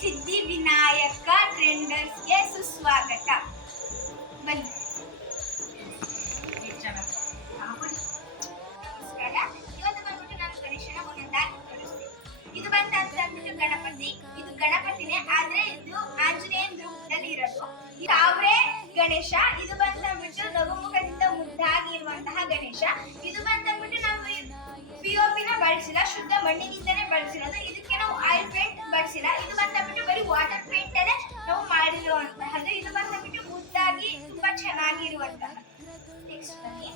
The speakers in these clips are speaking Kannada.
ಸಿದ್ಧಿ ವಿನಾಯಕ ಟ್ರೆಂಡರ್ಸ್ಗೆ ಸುಸ್ವಾಗತ. ಬನ್ನಿ. ನಮಸ್ಕಾರ. ಇವತ್ತು ಬಂದ್ಬಿಟ್ಟು ನಾನು ಗಣೇಶನ ಒಂದೊಂದಾಗಿ ತೋರಿಸ್ತೀನಿ. ಇದು ಬಂದ್ಬಿಟ್ಟು ಗಣಪತಿ. ಇದು ಗಣಪತಿನೇ, ಆದ್ರೆ ಇದು ಆಂಜನೇಯನ ರೂಪದಲ್ಲಿ ಇರೋದು. ತಾವ್ರೆ ಗಣೇಶ. ಇದು ಬಂದ್ಬಿಟ್ಟು ನಗುಮುಖದಿಂದ ಮುದ್ದಾಗಿ ಇರುವಂತಹ ಗಣೇಶ. ಇದು ಬಂದ್ಬಿಟ್ಟು ನಾವು ಪಿಒಪಿನ ಬಳಸಿಲ್ಲ, ಶುದ್ಧ ಮಣ್ಣಿನಿಂದನೇ ಬಳಸಿರೋದು. ಇದಕ್ಕೆ ನಾವು ಆಯಿಲ್ ಪೇಂಟ್ ಬಳಸಿಲ್ಲ. ಇದು ಬಂದ್ಬಿಟ್ಟು ಬರೀ ವಾಟರ್ ಪೇಂಟ್ ಅಲ್ಲೇ ನಾವು ಮಾಡಿರುವಂತಹದ್ದು. ಇದು ಬಂದ್ಬಿಟ್ಟು ಮುದ್ದಾಗಿ ತುಂಬಾ ಚೆನ್ನಾಗಿರುವಂತಹ. ನೆಕ್ಸ್ಟ್ ಬನ್ನಿ.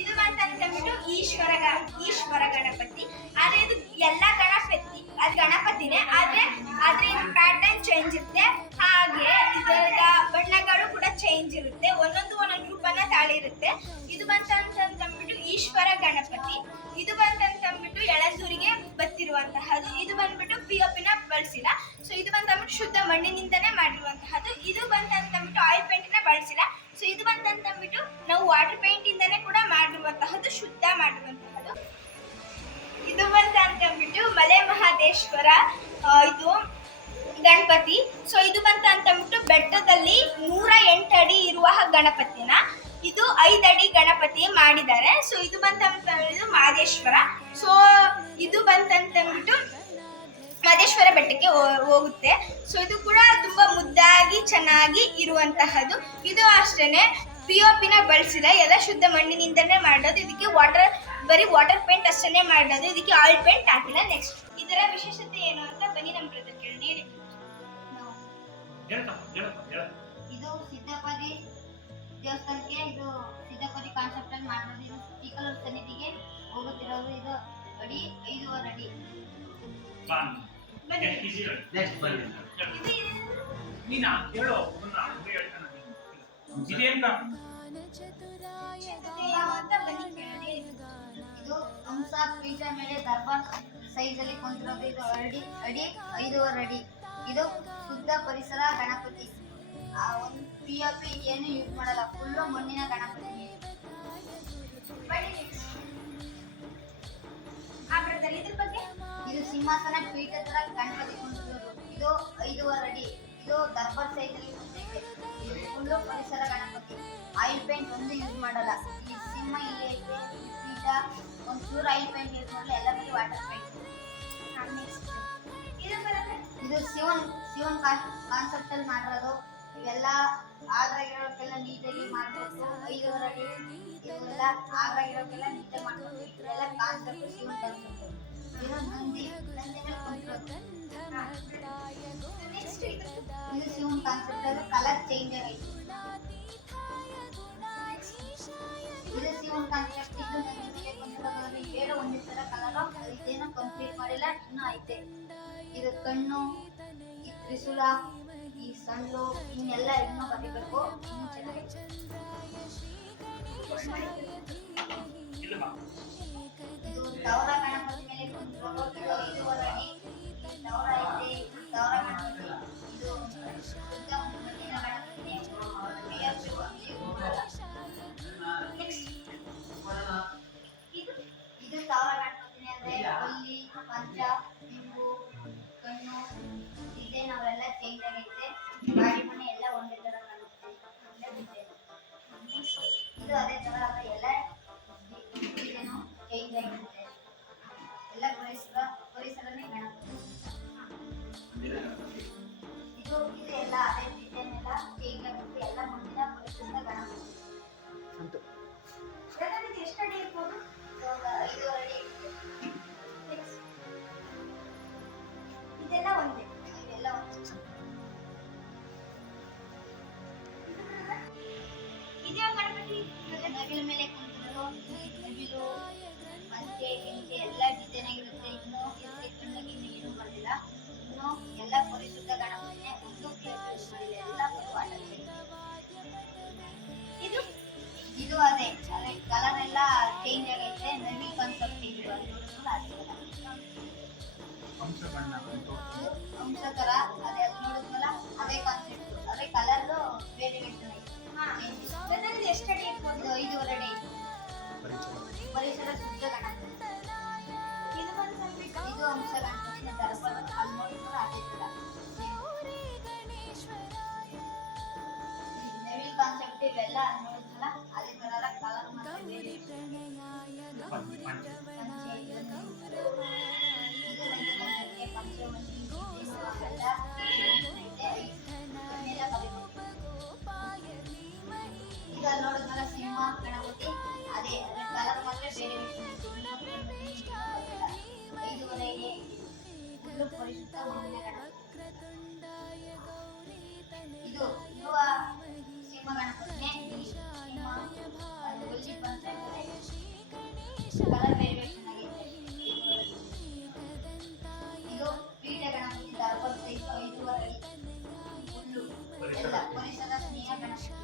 ಇದು ಬಂದ್ಬಿಟ್ಟು ಈಶ್ವರ ಗಣಪತಿ. ಆದ್ರೆ ಇದು ಎಲ್ಲ ಗಣಪತಿ ಅದು ಗಣಪತಿನೇ, ಆದ್ರೆ ಇದು ಪ್ಯಾಟರ್ನ್ ಚೇಂಜ್ ಇರುತ್ತೆ. ಹಾಗೆ ಇದರ ಬಣ್ಣಗಳು ಕೂಡ ಚೇಂಜ್ ಇರುತ್ತೆ, ಒಂದೊಂದು ರೂಪನ ತಾಳಿರುತ್ತೆ. ಇದು ಬಂದ್ಬಿಟ್ಟು ಈಶ್ವರ ಗಣಪತಿ. ಇದು ಬಂದ್ಬಿಟ್ಟು ಎಳಸೂರಿಗೆ ಬತ್ತಿರುವಂತಹದ್ದು. ಇದು ಬಂದ್ಬಿಟ್ಟು ಪಿಒಪಿನ ಬಳಸಿಲ್ಲ. ಸೊ ಇದು ಬಂದ್ಬಿಟ್ಟು ಶುದ್ಧ ಮಣ್ಣಿನಿಂದನೇ ಮಾಡಿರುವಂತಹದ್ದು. ಇದು ಬಂದ್ಬಿಟ್ಟು ಆಯಿಲ್ ಪೇಂಟಿನ ಬಳಸಿಲ್ಲ. ಸೊ ಇದು ಬಂದ್ಬಿಟ್ಟು ನಾವು ವಾಟರ್ ಪೇಂಟ್ ಇಂದನೇ ಕೂಡ ಮಾಡಿರುವಂತಹದ್ದು, ಶುದ್ಧ ಮಾಡಿರುವಂತಹದ್ದು. ಇದು ಬಂದ್ಬಿಟ್ಟು ಮಲೆ ಮಹದೇಶ್ವರ ಇದು ಗಣಪತಿ. ಸೊ ಇದು ಬಂದ್ಬಿಟ್ಟು ಬೆಟ್ಟದಲ್ಲಿ 108 ಅಡಿ ಇರುವ ಗಣಪತಿನ ಇದು 5 ಅಡಿ ಗಣಪತಿ ಮಾಡಿದ್ದಾರೆ. ಸೊ ಇದು ಬಂದ್ಬಿಟ್ಟು ಮಹದೇಶ್ವರ. ಸೊ ಇದು ಬಂದ್ಬಿಟ್ಟು ಮಹದೇಶ್ವರ ಬೆಟ್ಟಕ್ಕೆ ಹೋಗುತ್ತೆ. ಸೊ ಇದು ಕೂಡ ತುಂಬಾ ಮುದ್ದಾಗಿ ಚೆನ್ನಾಗಿ ಇರುವಂತಹದ್ದು. ಇದು ಅಷ್ಟೇನೆ ಪಿಒಪಿನ ಬಳಸಿಲ್ಲ, ಎಲ್ಲ ಶುದ್ಧ ಮಣ್ಣಿನಿಂದನೇ ಮಾಡೋದು. ಇದಕ್ಕೆ ಬರೀ ವಾಟರ್ ಪೇಂಟ್ ಅಷ್ಟೇ ಮಾಡೋದು, ಇದಕ್ಕೆ ಆಯಿಲ್ ಪೇಂಟ್ ಹಾಕಿಲ್ಲ. ನೆಕ್ಸ್ಟ್ ಇದರ ವಿಶೇಷತೆ ಏನು ಅಂತ ಬನ್ನಿ ನಮ್ಮ ಬ್ರದರ್ ಕೇಳಿ. ಇದು ಸಿದ್ದಪದಿ ದೇವಸ್ಥಾನಕ್ಕೆ, ಇದು ಸಿದ್ದಪದಿ ಕಾನ್ಸೆಪ್ಟ್ ಅಲ್ಲಿ ಮಾಡಿರೋದು. ಇದು ಶ್ರೀಕಲೂರು ಸನ್ನಿಧಿಗೆ ಹೋಗುತ್ತಿರೋದು. ಇದು ಅಡಿ 5.5 ಅಡಿ. ಇದು ಹಂಸ ಪೀಠ ಮೇಲೆ ದರ್ಬಾರ್ ಸೈಜ್ ಅಲ್ಲಿ ಕುಂತಿರೋದು. ಇದು ಅಡಿ 5.5 ಅಡಿ. ಇದು ಶುದ್ಧ ಪರಿಸರ ಗಣಪತಿ. ಒಂದು ಪಿಒಪಿ ಏನು ಯೂಸ್ ಮಾಡಲ್ಲ, ಫುಲ್ಲು ಮಣ್ಣಿನ ಗಣಪತಿ. ಇದು ಸಿಂಹಾಸನ ಪೀಠ ತರ ಗಣಪತಿ ಕುಂತಿರೋದು. ಇದು 5.5 ಅಡಿ. ಇದು ದರ್ಬಾರ್ ಸೈಜ್ ಅಲ್ಲಿ ಕುಂತಿದೆ. ಇದು ಫುಲ್ಲು ಪರಿಸರ ಗಣಪತಿ. ಆಯಿಲ್ ಪೇಂಟ್ ಒಂದು ಯೂಸ್ ಮಾಡಲ್ಲ. ಈ ಸಿಂಹ ಇಲ್ಲಿ ಐತೆ, ಪೀಠ ಒಂಚೂರು ಆಯಿಲ್ ಪೇಂಟ್ ಯೂಸ್ ಮಾಡಲ್ಲ, ಎಲ್ಲ ಬರೀ ವಾಟರ್ ಪೇಂಟ್. ಇದು ಶಿವನ್ ಕಾನ್ಸೆಪ್ಟ್ ಅಲ್ಲಿ ಮಾಡಿರೋದು. ಇವೆಲ್ಲ ಆಗ್ರಾಗಿರೋಕ್ಕೆಲ್ಲ ನೀಟಾಗಿ ಮಾಡ್ಬೇಕು. 5.5 ಅಡಿ ಇವೆಲ್ಲ ಆಗ್ರಾಗಿರೋಕ್ಕೆಲ್ಲ ನೀಟಾಗಿ ಮಾಡ್ಬೇಕು. ಇವೆಲ್ಲ ಕಾನ್ಸೆಪ್ಟ್ ಶಿವನ್ ಕಾನ್ಸೆಪ್ಟ್. ಇದು ನಂದಿ ಮೇಲೆ ಕುಂತಿರೋದು. ಇದು ಶಿವನ್ ಕಾನ್ಸೆಪ್ಟ್ ಅಲ್ಲಿ ಕಲರ್ ಚೇಂಜ್ ಆಗೈತೆ. ಇದು ಶಿವನ್ ಕಾನ್ಸೆಪ್ಟ್. ಇದು ನಂದಿ ಮೇಲೆ ಕುಂತಿರೋದು. ಬೇರೆ ಒಂದೇ ತರ ಕಲರ್, ಇದೇನೋ ಕಂಪ್ಲೀಟ್ ಮಾಡಿಲ್ಲ, ಇನ್ನೂ ಐತೆ. ಇದು ಕಣ್ಣು, ಈ ತ್ರಿಶೂಲ, ಈ ಸಣ್ಣ ಇನ್ನೆಲ್ಲ ಇನ್ನೂ ಬರೀಬೇಕು, ಇನ್ನೂ ಚೆನ್ನಾಗಿದೆ. ಇದು ದೌರ ಗಣಪತಿ ಮೇಲೆ ಕುಂತಿರೋದು. ಇದು 5.5 ಅಡಿ ದೌರ ಐತೆ. ದೌರ ಗಣಪತಿ ಇದು ಶುದ್ಧ ಮಣ್ಣಿನ ಗಣಪತಿ. ಇದು ದೌರ ಗಣಪತಿನೇ, ಅಂದ್ರೆ ಅಲ್ಲಿ ಪಂಚ ಬಿಂಬು ಕಣ್ಣು ಡಿಸೈನ್ ಅವೆಲ್ಲ ಚೇಂಜ್ ಆಗೈತೆ. ಗಾಡಿ ಮನೆ ಎಲ್ಲ ಒಂದೇ ತರ ಕಾಣುತ್ತೆ. ಇದು ಅದೇ ತರ ಅಲ್ಲ, ಎಲ್ಲ ಡಿಸೈನು ಚೇಂಜ್ ಆಗಿರುತ್ತೆ. ಎಲ್ಲ ಪರಿಸರನೇ ಗಣಪತಿ. ಇದು ಎಲ್ಲ ಅದೇ ಡಿಸೈನ್ ಎಲ್ಲ ಚೇಂಜ್ ಆಗುತ್ತೆ. ಎಲ್ಲ ಮುಂದಿನ ಪರಿಸರದ ಗಣಪತಿ. ಎಷ್ಟು ಅಡಿ ಇರ್ಬೋದು? 5.5 ಅಡಿ. ಇದೆಲ್ಲ ಒಂದೇ, ಇವೆಲ್ಲ ಒಂದೇ. ಇದೇ ಗಣಪತಿ ನವಿಲು ಮೇಲೆ ಕುಂತಿರೋದು. ನವಿಲು ಮತ್ತೆ ಗಿಂತೆ ಎಲ್ಲ ಡಿಸೈನ್ ಆಗಿರುತ್ತೆ. ಇನ್ನೂ ಇದಕ್ಕೆ ಕಣ್ಣಿಗೆ ಏನು ಮಾಡಿಲ್ಲ. ಇನ್ನು ಎಲ್ಲ ಪರಿಶುದ್ಧ ಗಣಪತಿನೇ, ಒಂದು ಯೂಸ್ ಮಾಡಿಲ್ಲ, ಎಲ್ಲ ವಾಟರ್. ಇದು ಅದೇ ಕಲರ್ ಎಲ್ಲ ಚೇಂಜ್ ಆಗೈತೆ. ನವಿ ಕಾನ್ಸೆಪ್ಟ್ ಇದು ಅಂಶ ತರ ಅದೇ ನೋಡಿದ್ವಲ್ಲ, ಅದೇ ಕಾನ್ಸೆಪ್ಟ್, ಅದೇ ಕಲರ್ ಬೇರೆ ಎಷ್ಟು ಅಡಿ ಇರ್ಬೋದು? 5.5 ಅಡಿ. ಪರಿಸರ ಶುದ್ಧ ಗಣಪತಿ. ಇದು ಅಂಶ ಗಣಪತಿನ ದರ್ಬಾರ್ ಅಲ್ಲಿ ನೋಡಿದ್ರೆ ಅದೇ ತರ ನೆವಿಲ್ ಕಾನ್ಸೆಪ್ಟ್ ಇವೆಲ್ಲ ನೋಡಿದ್ರಲ್ಲ ಅದೇ ತರ ಕಲರ್ ಮಾತ್ರ ಬೇರೆ ಈಗ ನೋಡಿದ್ಮೇಲೆ ಸಿಂಹ ಗಣಪತಿ ಅದೇ ಕಲರ್ ಮಾತ್ರ ಬೇರೆ ಐದುವರೆಗೆ ಫುಲ್ಲು ಪರಿಶುದ್ಧ ಮಣ್ಣಿನ ಗಣಪತಿ ಇದು ಯುವ ಸಿಂಹ ಗಣಪತಿನೇ ಸಿಂಹ ಅದು ಒಳ್ಳೆ ಬಂದ್ರೆ ಕಲರ್ ವೇರಿಯೇಷನ್ ಆಗೈತೆ ಇದು ಪೀಠ ಗಣಪತಿ ದರ್ಬಾರ್ ಸಹಿತ 5.5 ಅಡಿ ಫುಲ್ಲು ಎಲ್ಲ ಪರಿಸರ ಸ್ನೇಹ ಗಣಪತಿ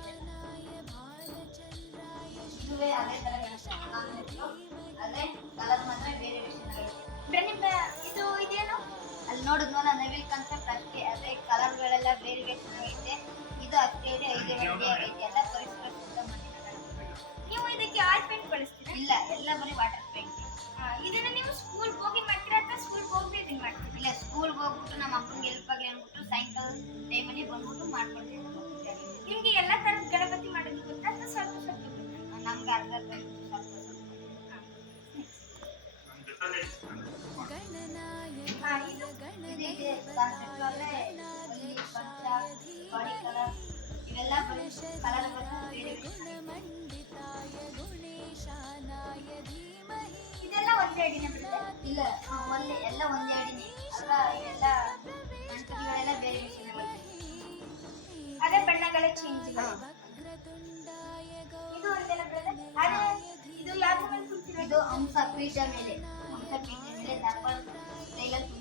ಇದುವೇ ಅದೇ ತರ ಗಣಪತಿ ಕಾನ್ಸೆಪ್ಟ್ ಅದೇ ಕಲರ್ ಮಾತ್ರ ವೇರಿಯೇಷನ್ ಆಗೈತೆ ಇದು ಇದೇನು ಅಲ್ಲಿ ನೋಡಿದ್ವಲ್ಲ ನವಿಲ್ ಕಾನ್ಸೆಪ್ಟ್ ಅಷ್ಟೇ ಅದೇ ಕಲರ್ಗಳೆಲ್ಲ ವೇರಿಯೇಷನ್ ಆಗೈತೆ ಇದು ಅಷ್ಟೇ 5.5 ಆಗೈತೆ ಎಲ್ಲ ಪರಿಸರ ಶುದ್ಧ ಮಣ್ಣಿನ ಗಣಪತಿ ನೀವು ಇದಕ್ಕೆ ಆಯಿಲ್ ಪೇಂಟ್ ಬಳಸ್ತೀರಾ? ಇಲ್ಲ ಎಲ್ಲ ಬರೀ ವಾಟರ್ ಪೇಂಟ್ ಇದನ್ನ ನೀವು ಸ್ಕೂಲ್ಗೆ ಹೋಗಿ ಮಾಡ್ತೀರಾ ಅಥವಾ ಸ್ಕೂಲ್ಗೆ ಹೋಗದೆ ಇದನ್ನ ಮಾಡ್ತೀರಾ? ಇಲ್ಲ ಸ್ಕೂಲ್ಗೆ ಹೋಗ್ಬಿಟ್ಟು ನಮ್ಮ ಅಪ್ಪನಿಗೆ ಹೆಲ್ಪ್ ಆಗಲಿ ಅಂದ್ಬಿಟ್ಟು ಸಾಯಂಕಾಲ ಟೈಮಲ್ಲಿ ಬಂದ್ಬಿಟ್ಟು ಮಾಡ್ಕೊಡ್ತೀನಿ ನಿಮ್ಗೆ ಎಲ್ಲ ತರದ ಗಣಪತಿ ಮಾಡೋದು ಗೊತ್ತಾ ಅಥವಾ ಸ್ವಲ್ಪ ಸ್ವಲ್ಪ ಗೊತ್ತಾ? ನಮ್ಗೆ ಅರ್ಧ ಸ್ವಲ್ಪ ಇದು ಇದೆ ಕಾನ್ಸೆಪ್ಟ್ ಅಲ್ಲೇ ಅಲ್ಲಿ ಪಂಚ ಬಾಡಿ ಕಲರ್ ಇವೆಲ್ಲ ಕಲರ್ ಬೇರೆ ಇದೆಲ್ಲ ಒಂದೇ ಅಡಿನ ಬರುತ್ತೆ? ಇಲ್ಲ ಒಂದೇ ಎಲ್ಲ ಒಂದೇ ಅಡಿನೇ ಅಲ್ಲ ಇವೆಲ್ಲ ಗಣಪತಿಗಳೆಲ್ಲ ಬೇರೆ ವಿಷಯಗಳು ಅದೇ ಬಣ್ಣಗಳ ಚೇಂಜ್ ಇದು ಒಂದೆಲ್ಲ ಬರುತ್ತೆ ಅದೇ ಇದು ಯಾವ್ದು ಮೇಲೆ ಕೂತಿರೋದು? ಇದು ಹಂಸ ಪೀಠ ಮೇಲೆ ದರ್ಬಾರ್ ಸ್ಟೈಲಲ್ಲಿ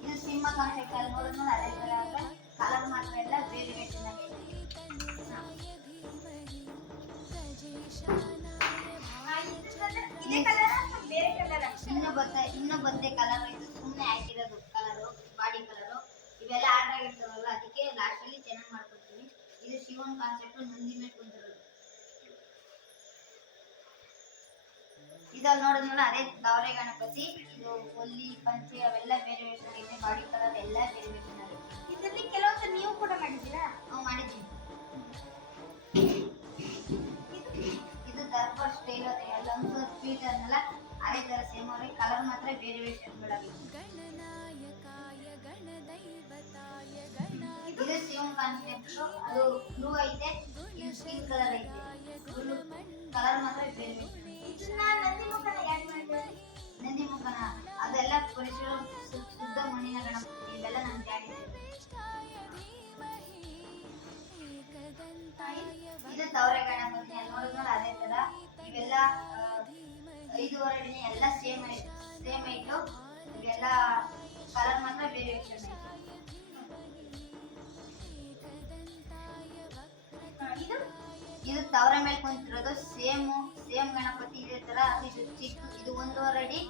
ಇದು ಸಿಂಹ ಕಾನ್ಸೆಪ್ಟ್ ಅಲ್ಲಿ ನೋಡಿದ್ಮೇಲೆ ಅದೇ ತರ ಕಲರ್ ಮಾತ್ರ ಎಲ್ಲ ಬೇರೆ ವೇಷನ್ ಆಗೈತೆ ಇದೇ ಕಲರ್ ಅಥವಾ ಬೇರೆ ಕಲರ್? ಇನ್ನೂ ಬಂದೆ ಕಲರ್ ಇದು ಸುಮ್ಮನೆ ಹಾಕಿರೋದು ಕಲರು ಬಾಡಿ ಕಲರು ಇವೆಲ್ಲ ಆರ್ಡ್ ಆಗಿರ್ತಾವಲ್ಲ ಅದಕ್ಕೆ ಲಾಸ್ಟಲ್ಲಿ ಚೆನ್ನಾಗಿ ಮಾಡ್ಕೊಡ್ತೀವಿ ಇದು ಶಿವನ್ ಕಾನ್ಸೆಪ್ಟ್ ನಂದಿ ಮೇಲೆ ಕುಂತಿರೋದು ಇದಲ್ಲಿ ನೋಡಿದ್ಮೇಲೆ ಅದೇ ಗೌರಿ ಗಣಪತಿ ಇದು ಒಲ್ಲಿ ಪಂಚೆ ಅವೆಲ್ಲ ಬೇರೆ ವೇಷನ್ ಆಗೈತೆ ಬಾಡಿ ಕಲರ್ ಎಲ್ಲ ಬೇರೆ ವೇಷನ್ ಆಗೈತೆ ಇದರಲ್ಲಿ ಕೆಲವೊಂದು ನೀವು ಕೂಡ ಮಾಡಿದ್ದೀರಾ? ನಾವು ಮಾಡಿದ್ದೀವಿ ಇದು ದರ್ಬಾರ್ ಸ್ಟೈಲ್ ಅದೇ ಎಲ್ಲ ಪೀಠ ಅನ್ನಲ್ಲ ಅದೇ ತರ ಸೇಮ್ ಅವ್ರೆ ಕಲರ್ ಮಾತ್ರ ಬೇರೆ ವೇಷನ್ಗಳಾಗಿವೆ ಇದು ಶಿವನ್ ಕಾನ್ಸೆಪ್ಟ್ ಅದು ಬ್ಲೂ ಐತೆ ಇದು ಸ್ಕಿನ್ ಕಲರ್ ಐತೆ ಬ್ಲೂ ಕಲರ್ ಮಾತ್ರ ಬೇರೆ ಇದನ್ನ ನಂದಿ ಮುಖನ ಯಾಕೆ ಮಾಡಿದ್ದಾರೆ? ನಂದಿ ಮುಖನ ಅದೆಲ್ಲ ಪರಿಸರ ಶುದ್ಧ ಮಣ್ಣಿನ ಗಣಪತಿ ಇವೆಲ್ಲ ನಾನು ಜಾಡಿದೆ ಇದು ತವರೆ ಗಣಪತಿ ಅಲ್ಲಿ ನೋಡಿದ್ಮೇಲೆ ಅದೇ ತರ ಇವೆಲ್ಲ 5.5 ಅಡಿ ಎಲ್ಲ ಸೇಮ್ ಐಟು ಇವೆಲ್ಲ ಕಲರ್ ಮಾತ್ರ ಬೇರೆ ವಿಷಯ ಇದು ತವರ ಮೇಲೆ ಕುಂತಿರೋದು ಸೇಮ್ ಗಣಪತಿ ಇದೇ ತರ ಇದು ಚಿಕ್ಕ ಇದು 1.5 ಅಡಿ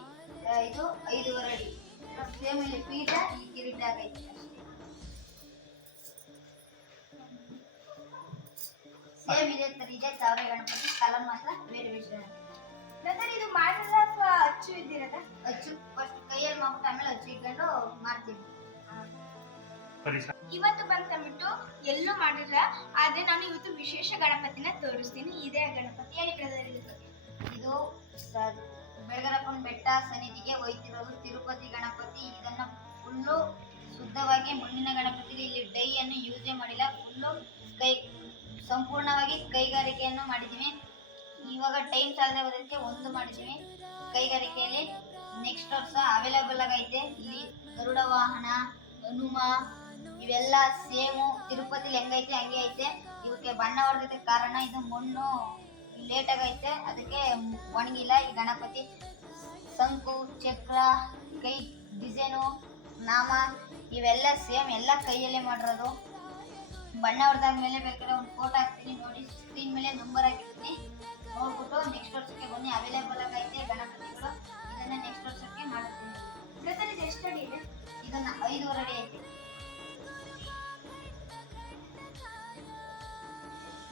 ಇದು 5.5 ಅಡಿ ಸೇಮ್ ಇಲ್ಲಿ ಪೀಠ ಈ ಕಿರೀಟ ಆಗೈತೆ ಸೇಮ್ ಇದೇ ತರ ಇದೆ ತವರ ಗಣಪತಿ ಕಲರ್ ಮಾತ್ರ ಬೇರೆ ವಿಷಯ ನಂತರ ಇದು ಮಾಡಿದ್ರೆ ಅಥವಾ ಅಚ್ಚು ಇದ್ದಿರದ? ಅಚ್ಚು ಫಸ್ಟ್ ಕೈಯಲ್ಲಿ ಮಾಡ್ಬಿಟ್ಟು ಆಮೇಲೆ ಅಚ್ಚು ಇಟ್ಕೊಂಡು ಮಾಡ್ತೀವಿ ಇವತ್ತು ಬಂದ್ಬಿಟ್ಟು ಎಲ್ಲೂ ಮಾಡಿದ್ರ ಆದ್ರೆ ನಾನು ಇವತ್ತು ವಿಶೇಷ ಗಣಪತಿನ ತೋರಿಸ್ತೀನಿ ಇದೇ ಗಣಪತಿ ಹೇಳಿ ಬ್ರದರ್ ಇದ್ರ ಬಗ್ಗೆ. ಇದು ಬೆಳಗರಪ್ಪನ ಬೆಟ್ಟ ಸನ್ನಿಧಿಗೆ ಹೋಯ್ತಿರೋದು ತಿರುಪತಿ ಗಣಪತಿ ಇದನ್ನ ಫುಲ್ಲು ಶುದ್ಧವಾಗಿ ಮಣ್ಣಿನ ಗಣಪತಿ ಇಲ್ಲಿ ಡೈ ಅನ್ನು ಯೂಸೇ ಮಾಡಿಲ್ಲ ಫುಲ್ಲು ಸಂಪೂರ್ಣವಾಗಿ ಕೈಗಾರಿಕೆಯನ್ನು ಮಾಡಿದ್ದೀವಿ ಇವಾಗ ಟೈಮ್ ಸಾಲದೆ ಬರೋದಕ್ಕೆ ಒಂದು ಮಾಡಿದ್ದೀವಿ ಕೈಗಾರಿಕೆಯಲ್ಲಿ ನೆಕ್ಸ್ಟ್ ವರ್ಷ ಅವೈಲೇಬಲ್ ಆಗೈತೆ ಇಲ್ಲಿ ಗರುಡ ವಾಹನ ಹನುಮ ಇವೆಲ್ಲ ಸೇಮು ತಿರುಪತಿಲಿ ಹೆಂಗೈತೆ ಹಂಗೆ ಐತೆ ಇವಕ್ಕೆ ಬಣ್ಣ ಹೊಡೆದಕ್ಕೆ ಕಾರಣ ಇದು ಮಣ್ಣು ಲೇಟ್ ಆಗೈತೆ ಅದಕ್ಕೆ ಒಣಗಿಲ್ಲ ಈ ಗಣಪತಿ ಶಂಕು ಚಕ್ರ ಕೈ ಡಿಸೈನು ನಾಮ ಇವೆಲ್ಲ ಸೇಮ್ ಎಲ್ಲ ಕೈಯಲ್ಲೇ ಮಾಡಿರೋದು ಬಣ್ಣ ಹೊಡೆದಾದ್ಮೇಲೆ ಬೇಕಾದ್ರೆ ಒಂದು ಫೋಟೋ ಹಾಕ್ತೀನಿ ನೋಡಿ ಸ್ಕ್ರೀನ್ ಮೇಲೆ ನಂಬರ್ ಹಾಕಿರ್ತೀನಿ ನೋಡ್ಬಿಟ್ಟು ನೆಕ್ಸ್ಟ್ ವರ್ಷಕ್ಕೆ ಬನ್ನಿ ಅವೈಲೇಬಲ್ ಆಗೈತೆ ಗಣಪತಿಗಳು ಇದನ್ನ ನೆಕ್ಸ್ಟ್ ವರ್ಷಕ್ಕೆ ಮಾಡ್ತೀನಿ ಬ್ರದರ್ ಇದು ಎಷ್ಟು ಅಡಿ ಇದೆ? ಇದನ್ನ 5.5 ಅಡಿ ಐತೆ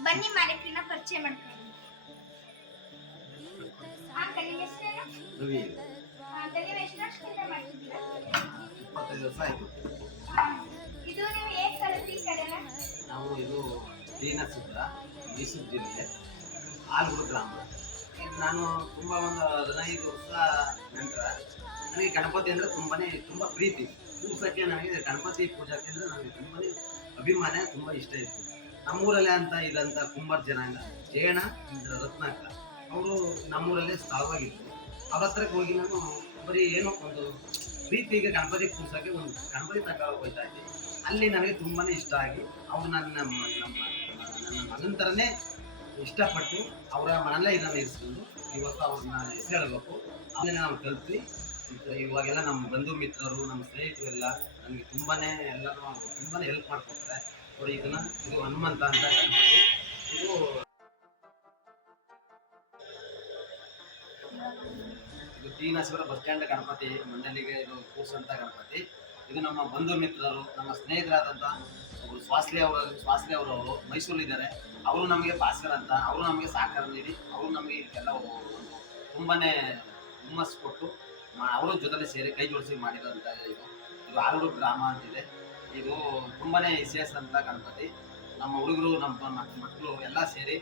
ಬನ್ನಿ ಮಾಲೀಕರನ್ನ ಪರಿಚಯ ಮಾಡ್ಕೊಂಡು. ನಿಮ್ಮ ಹೆಸರೇನು? ಮತ್ತೆ ನೀವು ಎಷ್ಟು ವರ್ಷದಿಂದ ಮಾಡ್ತಿದ್ದೀರಾ? 25 ವರ್ಷ ಆಯಿತು. ಇದು ನೀವು ಹೇಗೆ ಕಲಿತು ಈ ಕಡೆನ? ನಾವು ಇದು ಶ್ರೀನರಸೀಪುರ, ಮೈಸೂರು ಜಿಲ್ಲೆ, ಆಲೂರು ಗ್ರಾಮ. ನಾನು ತುಂಬ ಒಂದು 15 ವರ್ಷ ನಂತರ ನನಗೆ ಗಣಪತಿ ಅಂದರೆ ತುಂಬ ಪ್ರೀತಿ. ಕೂರ್ಸೋಕ್ಕೆ ನನಗೆ ಗಣಪತಿ ಪೂಜಾಕ್ಕೆ ಅಂದರೆ ನನಗೆ ತುಂಬಾ ಅಭಿಮಾನ, ತುಂಬ ಇಷ್ಟ ಇತ್ತು. ನಮ್ಮೂರಲ್ಲೇ ಅಂತ ಇದಂಥ ಕುಂಬಾರ ಜನಾಂಗ ಜಯಣ ರತ್ನಾಕರ ಅವರು ನಮ್ಮೂರಲ್ಲೇ ಸ್ಥಳವಾಗಿತ್ತು. ಅವ್ರ ಹತ್ರಕ್ಕೆ ಹೋಗಿ ನಾನು ಬರೀ ಏನೋ ಒಂದು ಪ್ರೀತಿಗೆ ಗಣಪತಿ ಕೂರ್ಸೋಕ್ಕೆ ಒಂದು ಗಣಪತಿ ತಗೊಂಡು ಹೋಗ್ತಾ ಇದ್ದೆ. ಅಲ್ಲಿ ನನಗೆ ತುಂಬಾ ಇಷ್ಟ ಆಗಿ ಅವರು ನನ್ನ ಮಗನ ಥರನೇ ಇಷ್ಟಪಟ್ಟು ಅವರ ಮನೆಯಲ್ಲೇ ಇದನ್ನು ಇರಿಸ್ಕೊಂಡು ಇವತ್ತು ಅವ್ರನ್ನ ಹೆಸರು ಹೇಳಬೇಕು. ಅದನ್ನೇ ನಾವು ಕಲ್ತು ಇವಾಗೆಲ್ಲ ನಮ್ಮ ಬಂಧು ಮಿತ್ರರು, ನಮ್ಮ ಸ್ನೇಹಿತರು ಎಲ್ಲ ನನಗೆ ಎಲ್ಲರೂ ತುಂಬಾ ಹೆಲ್ಪ್ ಮಾಡ್ಕೊಡ್ತಾರೆ. ಅವರು ಇದು ಹನುಮಂತ ಅಂತ ಗಣಪತಿ. ಇದು ಶ್ರೀನರಸೀಪುರ ಬಸ್ ಸ್ಟ್ಯಾಂಡ್ ಗಣಪತಿ ಮಂಡಳಿಗೆ ಇದು ಕೂರ್ಸಂತ ಗಣಪತಿ. ಇದು ನಮ್ಮ ಬಂಧು ಮಿತ್ರರು, ನಮ್ಮ ಸ್ನೇಹಿತರಾದಂಥ ಒಬ್ಬರು ಸ್ವಾಸ್ಲಿ ಅವರವರು ಮೈಸೂರಲ್ಲಿದ್ದಾರೆ. ಅವರು ನಮಗೆ ಭಾಸ್ಕರ್ ಅಂತ, ಅವರು ನಮಗೆ ಸಹಕಾರ ನೀಡಿ ಅವರು ನಮಗೆ ಇದಕ್ಕೆಲ್ಲ ತುಂಬಾ ಹುಮ್ಮಸ್ಸು ಕೊಟ್ಟು ಅವರ ಜೊತೆಲೆ ಸೇರಿ ಕೈ ಜೋಡಿಸಿ ಮಾಡಿರೋಂಥ ಇದು ಆಲೂರು ಗ್ರಾಮ ಅಂತಿದೆ. ಇದು ತುಂಬಾ ವಿಶೇಷ ಅಂತ ಗಣಪತಿ. ನಮ್ಮ ಹುಡುಗರು, ನಮ್ಮ ಮಕ್ಕಳು ಎಲ್ಲ ಸೇರಿ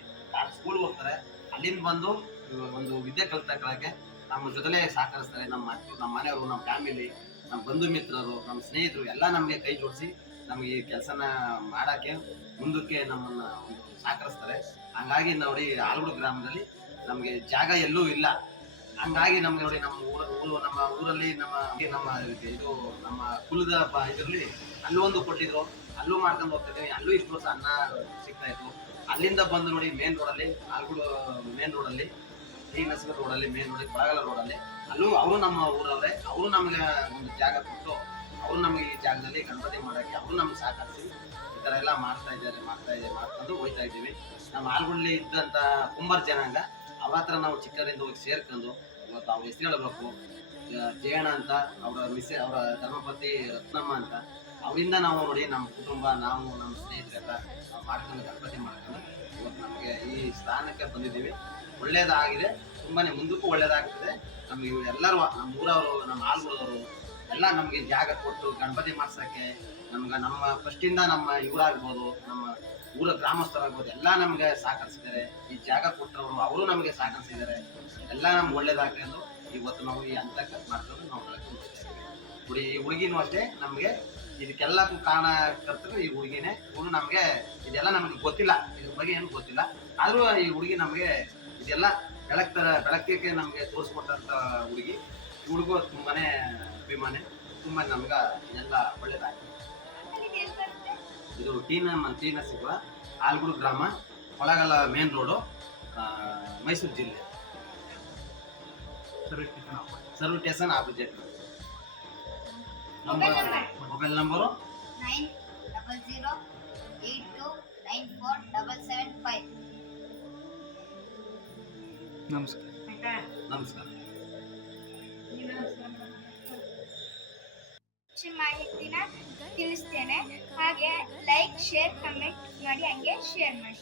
ಸ್ಕೂಲ್ಗೆ ಹೋಗ್ತಾರೆ. ಅಲ್ಲಿಂದ ಬಂದು ಒಂದು ವಿದ್ಯೆ ಕಲಿತಕ್ಕೆ ನಮ್ಮ ಜೊತೆಲೇ ಸಹಕರಿಸ್ತಾರೆ. ನಮ್ಮ ಮನೆಯವರು, ನಮ್ಮ ಫ್ಯಾಮಿಲಿ, ನಮ್ಮ ಬಂಧು ಮಿತ್ರರು, ನಮ್ಮ ಸ್ನೇಹಿತರು ಎಲ್ಲ ನಮಗೆ ಕೈ ಜೋಡಿಸಿ ನಮಗೆ ಈ ಕೆಲಸನ ಮಾಡೋಕ್ಕೆ ಮುಂದಕ್ಕೆ ನಮ್ಮನ್ನು ಸಹಕರಿಸ್ತಾರೆ. ಹಂಗಾಗಿ ನೋಡಿ ಆಲೂರು ಗ್ರಾಮದಲ್ಲಿ ನಮಗೆ ಜಾಗ ಎಲ್ಲೂ ಇಲ್ಲ. ಹಂಗಾಗಿ ನಮ್ಗೆ ನೋಡಿ ನಮ್ಮ ಊರಲ್ಲಿ ಇದು ನಮ್ಮ ಕುಲದ ಇದರಲ್ಲಿ ಅಲ್ಲೂ ಒಂದು ಕೊಟ್ಟಿದ್ರು, ಅಲ್ಲೂ ಮಾಡ್ಕೊಂಡು ಹೋಗ್ತಿದ್ದೀವಿ. ಅಲ್ಲೂ ಇಷ್ಟು ವರ್ಷ ಅನ್ನ ಸಿಗ್ತಾ ಇತ್ತು. ಅಲ್ಲಿಂದ ಬಂದು ನೋಡಿ ಮೇನ್ ರೋಡಲ್ಲಿ, ಆಲೂರು ಮೇನ್ ರೋಡಲ್ಲಿ, ಶ್ರೀನರಸೀಪುರ ರೋಡಲ್ಲಿ, ಮೇನ್ ರೋಡಲ್ಲಿ, ಕೊಳಗಲ ರೋಡಲ್ಲಿ ಅಲ್ಲೂ ಅವರು ನಮ್ಮ ಊರವರೇ. ಅವರು ನಮಗೆ ಒಂದು ಜಾಗ ಕೊಟ್ಟು ಅವರು ನಮಗೆ ಈ ಜಾಗದಲ್ಲಿ ಗಣಪತಿ ಮಾಡೋಕ್ಕೆ ಅವರು ನಮ್ಗೆ ಸಹಕರಿಸಿ ಈ ಥರ ಎಲ್ಲ ಮಾಡ್ಕೊಂಡು ಹೋಗ್ತಾ ಇದ್ದೀವಿ. ನಮ್ಮ ಆಲೂರಲ್ಲಿ ಇದ್ದಂಥ ಕುಂಬಾರ ಜನಾಂಗ ಅವ್ರ ಹತ್ರ ನಾವು ಚಿಕ್ಕರಿಂದ ಹೋಗಿ ಸೇರ್ಕೊಂಡು ಇವತ್ತು ಅವ್ರ ಹೆಸರು ಹೇಳಬೇಕು. ಜಯಣ್ಣ ಅಂತ ಅವರ ಧರ್ಮಪತಿ ರತ್ನಮ್ಮ ಅಂತ, ಅವರಿಂದ ನಾವು ನೋಡಿ ನಮ್ಮ ಕುಟುಂಬ, ನಾವು ನಮ್ಮ ಸ್ನೇಹಿತರೆಲ್ಲ ಮಾಡ್ಕೊಂಡು ಗಣಪತಿ ಮಾಡ್ಕೊಂಡು ಇವತ್ತು ನಮಗೆ ಈ ಸ್ಥಾನಕ್ಕೆ ಬಂದಿದ್ದೀವಿ. ಒಳ್ಳೇದಾಗಿದೆ, ತುಂಬಾ ಮುಂದಕ್ಕೂ ಒಳ್ಳೇದಾಗ್ತದೆ. ನಮಗೆ ಎಲ್ಲರೂ ನಮ್ಮ ಊರವರು, ನಮ್ಮ ಆಲೂರವರು ಎಲ್ಲ ನಮಗೆ ಜಾಗ ಕೊಟ್ಟು ಗಣಪತಿ ಮಾಡ್ಸೋಕ್ಕೆ ನಮ್ಮ ಫಸ್ಟಿಂದ ನಮ್ಮ ಇವರಾಗ್ಬೋದು, ನಮ್ಮ ಊರ ಗ್ರಾಮಸ್ಥರಾಗ್ಬೋದು ಎಲ್ಲ ನಮಗೆ ಸಹಕರಿಸಿದ್ದಾರೆ. ಈ ಜಾಗ ಕೊಟ್ಟವರು ಅವರು ನಮಗೆ ಸಹಕರಿಸಿದ್ದಾರೆ. ಎಲ್ಲ ನಮ್ಗೆ ಒಳ್ಳೇದಾಗ್ಕೊಂಡು ಇವತ್ತು ನಾವು ಈ ಹಂತಕ್ಕೆ ಮಾಡ್ಕೊಂಡು ನಾವು ಬೆಳಕು ಈ ಹುಡುಗಿನೂ ಅಷ್ಟೇ ನಮಗೆ ಇದಕ್ಕೆಲ್ಲಕ್ಕೂ ಕಾರಣಕರ್ತರು ಈ ಹುಡುಗಿನೇ. ಇವಳು ನಮಗೆ ಇದೆಲ್ಲ ನಮಗೆ ಗೊತ್ತಿಲ್ಲ, ಇದ್ರ ಬಗ್ಗೆ ಏನು ಗೊತ್ತಿಲ್ಲ. ಆದರೂ ಈ ಹುಡುಗಿ ನಮಗೆ ಇದೆಲ್ಲ ಬೆಳಕಿಗೆ ನಮಗೆ ತೋರಿಸ್ಕೊಟ್ಟಂಥ ಹುಡುಗಿ. ಹುಡುಗ ತುಂಬಾ ಅಭಿಮಾನ, ತುಂಬ ನಮ್ಗೆ ಇದೆಲ್ಲ ಒಳ್ಳೇದಾಗಿದೆ. ಇದು ಶ್ರೀನರಸೀಪುರ, ಆಲೂರು ಗ್ರಾಮ, ಕೊಳಗಲ ಮೇನ್ ರೋಡು, ಮೈಸೂರು ಜಿಲ್ಲೆ, service station opposite. Mobile number 9008294775. ನಮಸ್ಕಾರ. ಮಾಹಿತಿನ ತಿಳಿಸ್ತೇನೆ. ಹಾಗೆ ಲೈಕ್, ಶೇರ್, ಕಮೆಂಟ್ ಮಾಡಿ, ಹಂಗೆ ಶೇರ್ ಮಾಡಿ.